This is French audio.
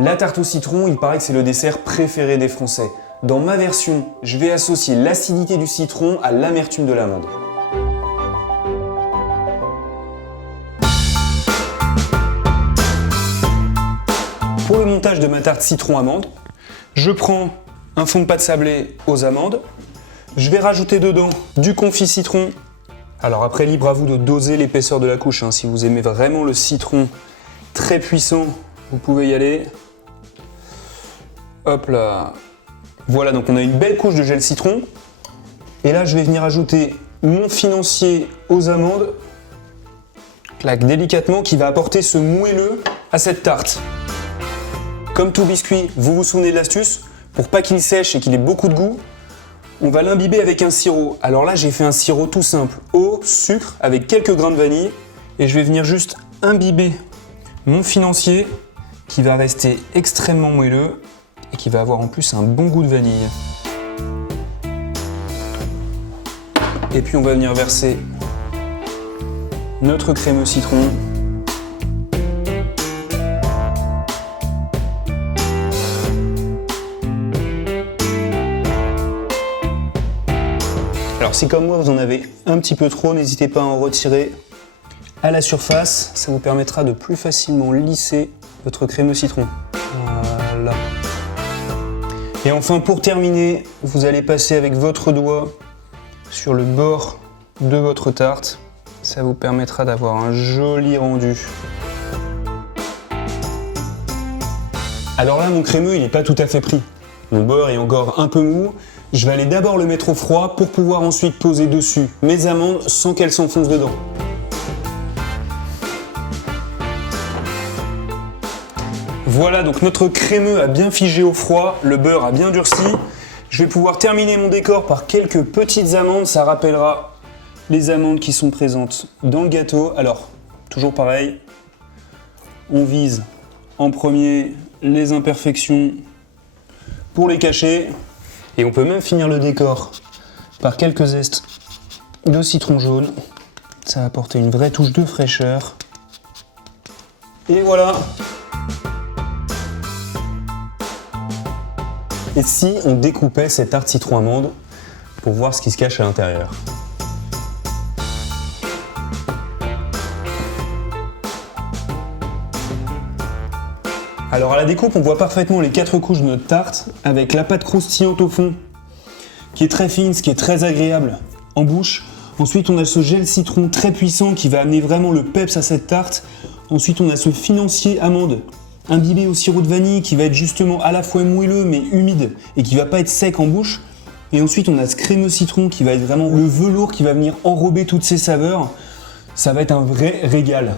La tarte au citron, il paraît que c'est le dessert préféré des Français. Dans ma version, je vais associer l'acidité du citron à l'amertume de l'amande. Pour le montage de ma tarte citron-amande, je prends un fond de pâte sablée aux amandes. Je vais rajouter dedans du confit citron. Alors après, libre à vous de doser l'épaisseur de la couche. Si vous aimez vraiment le citron très puissant, vous pouvez y aller. Hop là. Voilà, donc on a une belle couche de gel citron. Et là, je vais venir ajouter mon financier aux amandes. Clac, délicatement, qui va apporter ce moelleux à cette tarte. Comme tout biscuit, vous vous souvenez de l'astuce? Pour pas qu'il sèche et qu'il ait beaucoup de goût, on va l'imbiber avec un sirop. Alors là, j'ai fait un sirop tout simple. Eau, sucre, avec quelques grains de vanille. Et je vais venir juste imbiber mon financier qui va rester extrêmement moelleux et qui va avoir en plus un bon goût de vanille. Et puis on va venir verser notre crème au citron. Alors si comme moi vous en avez un petit peu trop, n'hésitez pas à en retirer à la surface. Ça vous permettra de plus facilement lisser votre crème au citron. Voilà. Et enfin, pour terminer, vous allez passer avec votre doigt sur le bord de votre tarte. Ça vous permettra d'avoir un joli rendu. Alors là, mon crémeux, il n'est pas tout à fait pris. Mon beurre est encore un peu mou. Je vais aller d'abord le mettre au froid pour pouvoir ensuite poser dessus mes amandes sans qu'elles s'enfoncent dedans. Voilà, donc notre crémeux a bien figé au froid, le beurre a bien durci. Je vais pouvoir terminer mon décor par quelques petites amandes, ça rappellera les amandes qui sont présentes dans le gâteau. Alors, toujours pareil, on vise en premier les imperfections pour les cacher. Et on peut même finir le décor par quelques zestes de citron jaune. Ça va apporter une vraie touche de fraîcheur. Et voilà! Et si on découpait cette tarte citron-amande pour voir ce qui se cache à l'intérieur? Alors à la découpe, on voit parfaitement les 4 couches de notre tarte avec la pâte croustillante au fond qui est très fine, ce qui est très agréable en bouche. Ensuite, on a ce gel citron très puissant qui va amener vraiment le peps à cette tarte. Ensuite, on a ce financier amande imbibé au sirop de vanille qui va être justement à la fois moelleux mais humide et qui va pas être sec en bouche. Et ensuite, on a ce crémeux citron qui va être vraiment le velours qui va venir enrober toutes ces saveurs. Ça va être un vrai régal.